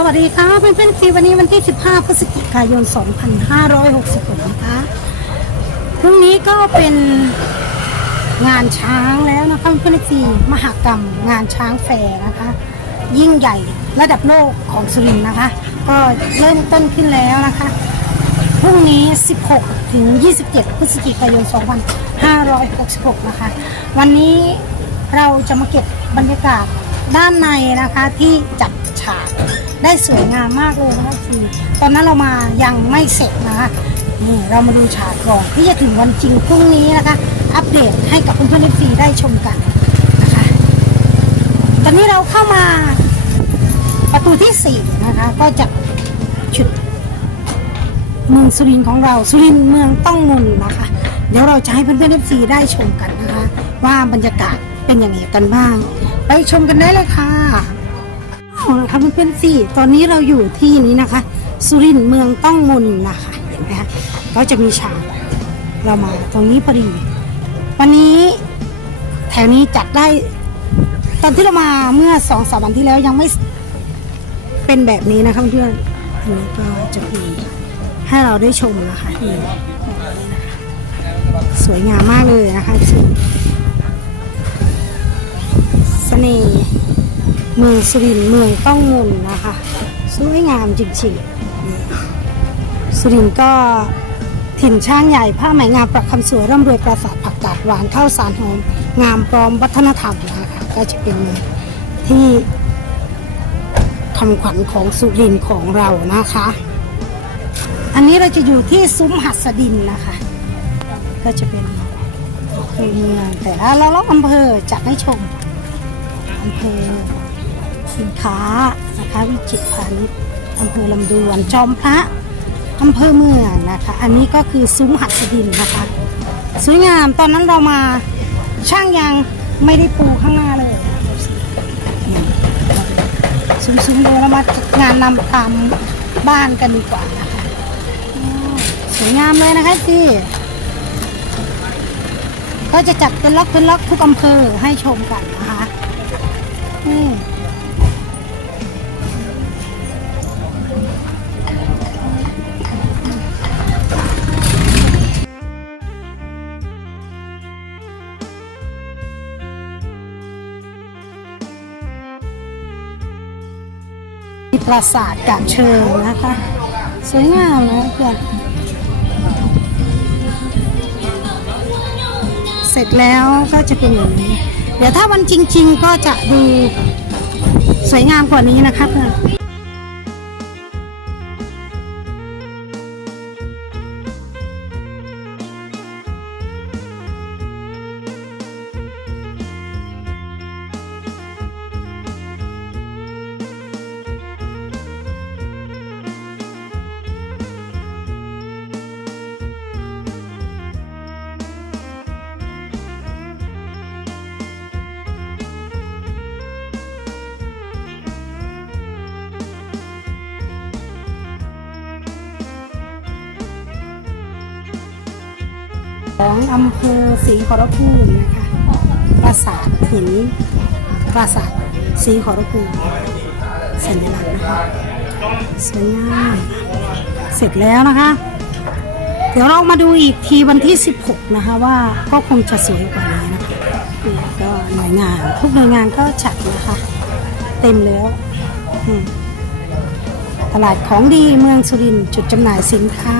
สวัสดีค่ะเพื่อนๆซีวันนี้วันที่ 15 พฤศจิกายน 2566 นะคะ พรุ่งนี้ก็เป็นงานช้างแล้วนะคะเพื่อนๆซีมหกรรม งานช้างแฟร์นะคะ ยิ่งใหญ่ระดับโลกของสุรินทร์นะคะ ก็เริ่มต้นขึ้นแล้วนะคะ พรุ่งนี้ 16 ถึง 27 พฤศจิกายน 2566 นะคะ วันนี้เราจะมาเก็บบรรยากาศด้านในนะคะที่จัดฉาก ได้สวยงามมากเลยนะคะทีตอนนั้นเรามายังไม่เสร็จนะคะนี่เรามาดูฉากก่อนที่จะถึงวันจริงพรุ่งนี้นะคะ อัปเดตให้กับเพื่อนๆเอฟซีได้ชมกันนะคะ ตอนนี้เราเข้ามาประตูที่4นะคะ ก็จะชุดเมืองสุรินของเราสุรินเมืองต้องมนนะคะ เดี๋ยวเราจะให้เพื่อนๆเอฟซีได้ชมกันนะคะ ว่าบรรยากาศเป็นอย่างไรกันบ้าง ไปชมกันได้เลยค่ะ อาละคะเพื่อนๆซีตอนนี้เราอยู่ที่นี้นะคะ สุรินทร์เมืองต้องมนนะคะเห็นไหมคะก็จะมีฉากเรามาตรงนี้พอดี วันนี้แถวนี้จัดได้ ตอนที่เรามาเมื่อสองสามวันที่แล้วยังไม่เป็นแบบนี้นะคะเพื่อนอันนี้ก็จะมีให้เราได้ชมนะคะนี่นะสวยงามมากเลยนะคะสเสน่ห์ เมืองสุรินทร์เมืองต้องมนนะคะสวยงามจริงๆ สุรินทร์ก็ถิ่นช้างใหญ่ผ้าไหมงามประคำสวยร่ำรวยปราสาทผักกาดหวานข้าวสารหอมงามพร้อมวัฒนธรรมนะคะก็จะเป็นที่คำขวัญของสุรินทร์ของเรานะคะ อันนี้เราจะอยู่ที่ซุ้มหัสดินนะคะ ก็จะเป็นเภอเมืองแต่ละเราล็อกอำเภอจัดให้ชมอำเภอ สินค้านะคะวิจิตรพาณิชย์อำเภอลำดวนจอมพระอำเภอเมืองนะคะ อันนี้ก็คือซุ้มหัสดินนะคะสวยงามตอนนั้นเรามาช่างยังไม่ได้ปูข้างหน้าเลยซุ้มๆเลยแล้วมาจัดงานนำตามบ้านกันดีกว่านะคะสวยงามเลยนะคะพี่ก็จะจัดเป็นล็อกเป็นล็อกทุกอำเภอให้ชมกันนะคะนี่ ปราสาทกาบเชิงนะคะ สวยงามนะเพื่อนเสร็จแล้วก็จะเป็นอย่างนี้ เดี๋ยวถ้าวันจริง ๆ ก็จะดูสวยงามกว่านี้นะคะเพื่อน ของอำเภอศรีขอรภูมินะคะปราสาทหินปราสาทศรีขอรภูมิสัญลักษณ์นะคะสวยงามเสร็จแล้วนะคะ เดี๋ยวเรามาดูอีกทีวันที่ 16 นะคะว่าก็คงจะสวยกว่านี้นะคะนี่ก็หน่วยงาน ทุกหน่วยงานก็จัดนะคะ เต็มแล้วตลาดของดีเมืองสุรินทร์จุดจำหน่ายสินค้า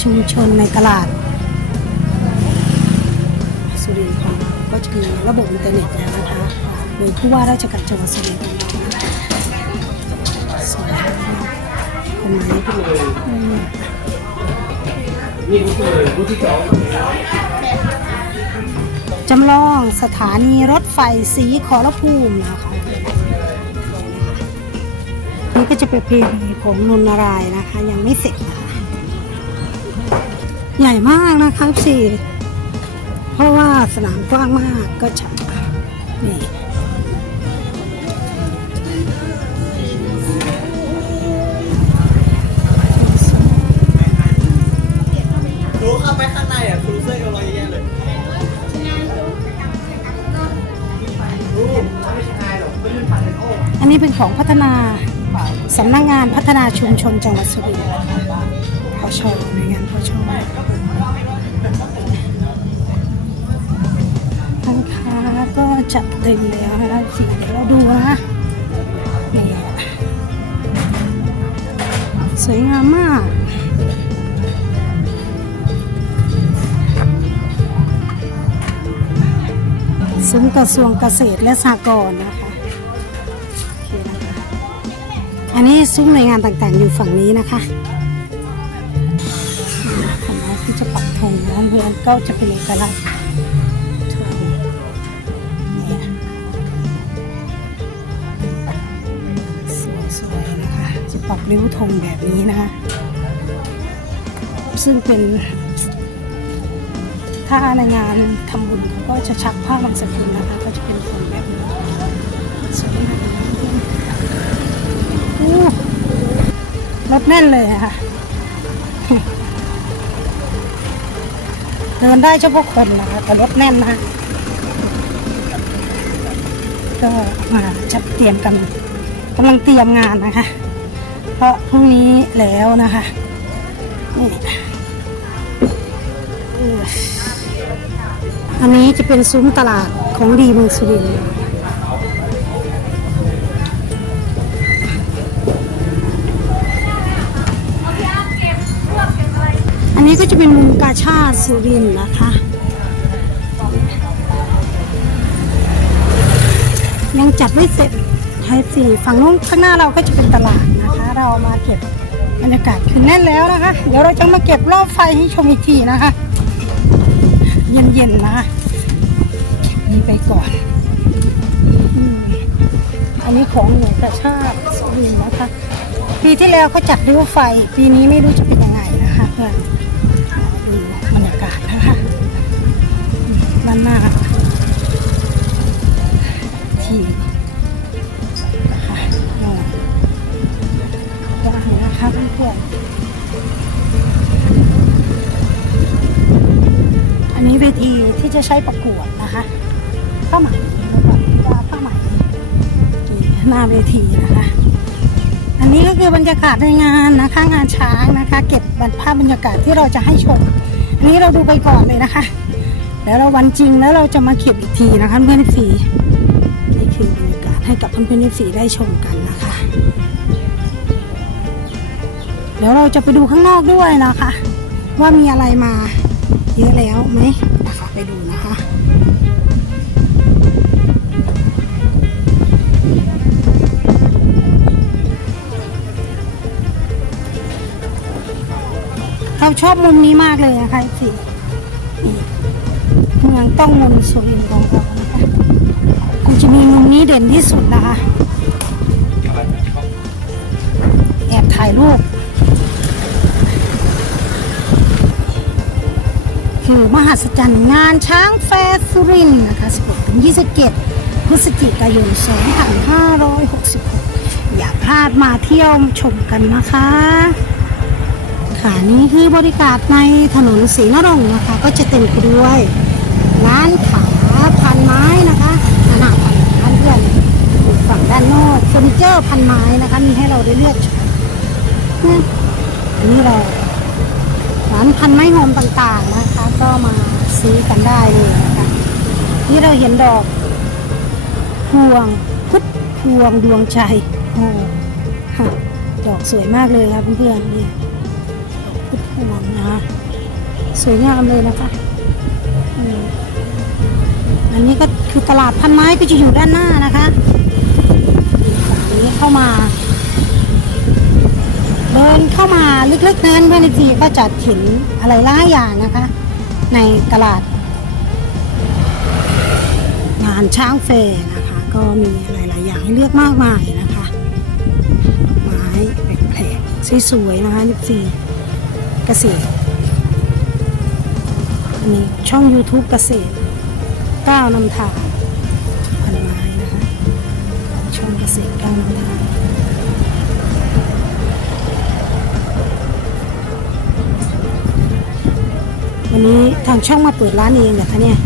ชุมชนในตลาด ขอระบบอินเทอร์เน็ตแล้วนะคะ โดยผู้ว่าราชการจังหวัดสุรินทร์ของเรานะคะสวยมากคนไม้เป็นอืมจำลองสถานีรถไฟสีขอรภูมินะคะ นี่ก็จะเป็นเพลงของนนรายนะคะ ยังไม่เสร็จนะคะ ใหญ่มากนะคะสี่ สนามกว้างมากก็จะนี่รู้เข้าไปข้างในอะครูเซอร์กำลังเยอะเลยรู้ไม่ใช่ไงหรอกไม่ใช่ผ่านโอ้อันนี้เป็นของพัฒนาสำนักงานพัฒนาชุมชนจังหวัดสุรินทร์นะคะพชหน่วยงานพช ร้านค้าก็จัดเต็มแล้วนะคะสีเดี๋ยวเราดูนะนี่สวยงามมากซุ้มกระทรวงเกษตรและสหกรณ์นะคะ อันนี้ซุ้มหน่วยงานต่างๆอยู่ฝั่งนี้นะคะคณะที่จะปักธงนะเพื่อนก็จะเป็นเอกลักษณ์ ปักริ้วธงแบบนี้นะคะ ซึ่งเป็นถ้าในงานทำบุญเขาก็จะชักผ้าบางสกุลนะคะ ก็จะเป็นคนแบบนี้สวยงามรถแน่นเลยอะค่ะ เดินได้เฉพาะคนนะคะ แต่รถแน่นนะก็มาจัดเตรียมกันกำลังเตรียมงานนะคะ ราะพรุ่งนี้แล้วนะคะนี่อออันนี้จะเป็นซุ้มตลาดของดีเมืองสุรินทร์อันนี้ก็จะเป็นมุมกาชาติสุรินทร์นะคะยังจัดไม่เสร็จ ไทยสี่ฝั่งนู้นข้างหน้าเราก็จะเป็นตลาดนะคะ เรามาเก็บบรรยากาศคือแน่นแล้วนะคะ เดี๋ยวเราจะมาเก็บรอบไฟให้ชมอีกทีนะคะ เย็นๆนะเก็บนี้ไปก่อนอันนี้ของหน่วยประชาติสุรินทร์นะคะ ปีที่แล้วเขาจัดริ้วไฟ ปีนี้ไม่รู้จะเป็นยังไงนะคะเพื่อนดูบรรยากาศนะคะด้านหน้าที่ นะคะเพื่อนๆอันนี้เวทีที่จะใช้ประกวดนะคะผ้าไหมแบบว่าผ้าไหมนี่หน้าเวทีนะคะ อันนี้ก็คือบรรยากาศในงานนะคะงานช้างนะคะ เก็บบันภาพบรรยากาศที่เราจะให้ชม อันนี้เราดูไปก่อนเลยนะคะแล้วเราวันจริงแล้วเราจะมาเก็บอีกทีนะคะเพื่อนๆสีนี่คือบรรยากาศให้กับเพื่อนๆสีได้ชมกัน ดี๋ยวเราจะไปดูข้างนอกด้วยนะคะ ว่ามีอะไรมาเยอะแล้วไหมนะคะไปดูนะคะเราชอบมุมนี้มากเลยนะคะสินี่เมืองต้องมนต์สุรินทร์ของเรานะคะคงจะมีมุมนี้เด่นที่สุดนะคะแอบถ่ายรูป คือมหัศจรรย์งานช้างแฟร์สุรินนะคะ 16ถึง27 พฤศจิกายน 2566 อย่าพลาดมาเที่ยวชมกันนะคะ ค่ะนี่คือบริการในถนนศรีนรงค์นะคะ ก็จะเต็มไปด้วยร้านขาพันไม้นะคะขนาดพันร้านเพื่อนฝั่งด้านนอกเฟอร์นิเจอร์พันไม้นะคะ มีให้เราได้เลือกชมนี่อันนี้เราร้านพันไม้หอมต่างๆนะ ก็มาซื้อกันได้เลยนะคะนี่เราเห็นดอกพวงพุทธพวงดวงใจโอ้ค่ะดอกสวยมากเลยครับเพื่อนๆนี่พุทธพวงนะคะสวยงามเลยนะคะอันนี้ก็คือตลาดพันไม้ก็จะอยู่ด้านหน้านะคะฝั่งนี้เข้ามาเดินเข้ามาลึกๆนั้นเพื่อนทีก็จะเห็นอะไรหลายอย่างนะคะ ในตลาด งานช้างเฟร์นะคะ ก็มีหลาย ๆ อย่างให้เลือกมากมายนะคะไม้แปลกๆสวยๆนะคะนี่สีเกษตรอันนี้ช่อง YouTube เกษตรก้าวนำทางพันไม้นะคะช่องเกษตรก้าวนำทาง นี้ทางช่องมาเปิดร้านเองเหรอคะเนี่ย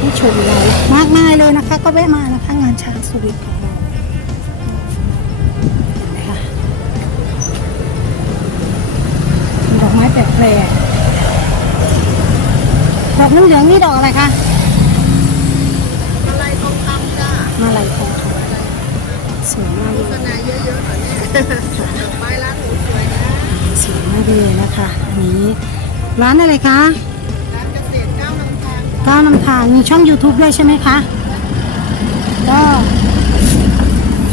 ที่ชมเรามากมายเลยนะคะ ก็แวะมานะคะ งานช้างสุริของเราดอกไม้แปลกๆดอกเหลืองนี่ดอกอะไรคะมาลายทองคำจ้ามาลายทองสวยมากเลยโฆษณาเยอะๆหน่ะเนี่ยดอกไม้ร้านหนู สวยมากเลยนะคะ อันนี้ร้านอะไรคะร้านเกษตรก้าวนำทางก้าวนำทางมีช่อง YouTube ด้วยใช่ไหมคะก็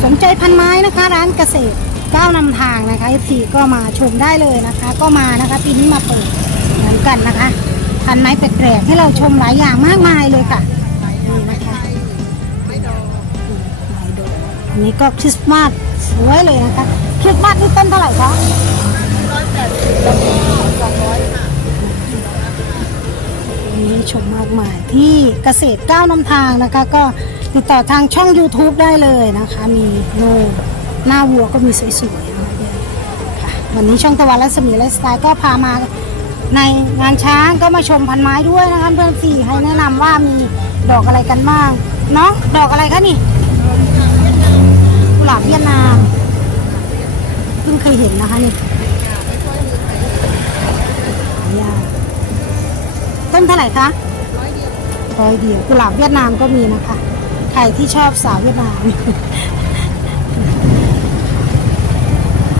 สนใจพันไม้นะคะ ร้านเกษตรก้าวนำทางนะคะ FC ก็มาชมได้เลยนะคะ ก็มานะคะปีนี้มาเปิดเหมือนกันนะคะพันไม้แปลกๆให้เราชมหลายอย่างมากมายเลยค่ะนี่นะคะไม่ดอกหลายดอกอันนี้ก็คริสต์มาสสวยเลยนะคะคริสต์มาสนี่ต้นเท่าไหร่คะ วันนี้ชมมากมายที่เกษตรก้าวนำทางนะคะ ก็ติดต่อทางช่อง YouTube ได้เลยนะคะ มีโลหน้าวัวก็มีสวยๆนะคะค่ะวันนี้ช่องตะวันรัศมีไลฟ์สไตล์ก็พามาในงานช้างก็มาชมพันไม้ด้วยนะคะเพื่อนสี่ให้แนะนำว่ามีดอกอะไรกันบ้างน้องดอกอะไรคะนี่กุหลาบเวียดนามเพิ่งเคยเห็นนะคะนี่หายาก ต้นเท่าไหร่คะร้อยเดียวร้อยเดียวกุหลาบเวียดนามก็มีนะคะ ใครที่ชอบสาวเวียดนาม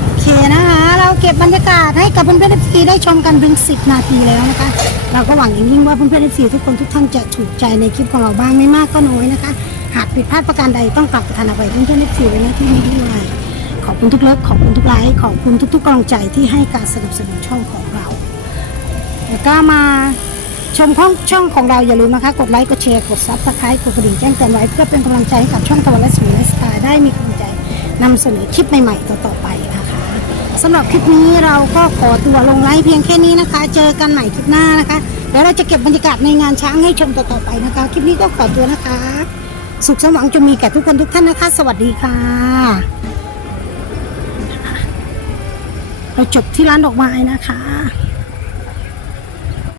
โอเคนะคะ เราเก็บบรรยากาศให้กับเพื่อนๆเอฟซีได้ชมกันถึง 10 นาทีแล้วนะคะ เราก็หวังอย่างยิ่งว่าเพื่อนๆเอฟซีทุกคนทุกท่านจะถูกใจในคลิปของเราบ้างไม่มากก็น้อยนะคะ หากผิดพลาดประการใดต้องกลับประทานอภัยเพื่อนๆเอฟซีไว้ในที่นี้ด้วยขอบคุณทุกเลิฟขอบคุณทุกไลค์ขอบคุณทุกๆกำลังใจที่ให้การสนับสนุนช่องของเราแล้วก็มา ชมช่องช่องของเราอย่าลืมนะคะ กดไลค์ กดแชร์ กดซับสไครต์กดกระดิ่งแจ้งเตือนไว้ เพื่อเป็นกำลังใจให้กับช่องตะวันและสมีและสไตล์ได้มีกำลังใจนำเสนอคลิปใหม่ๆต่อๆไปนะคะสำหรับคลิปนี้เราก็ขอตัวลงไลค์เพียงแค่นี้นะคะ เจอกันใหม่คลิปหน้านะคะเดี๋ยวเราจะเก็บบรรยากาศในงานช้างให้ชมต่อๆไปนะคะ คลิปนี้ก็ขอตัวนะคะ สุขสมหวังจะมีแก่ทุกคนทุกท่านนะคะ สวัสดีค่ะเราจบที่ร้านดอกไม้นะคะ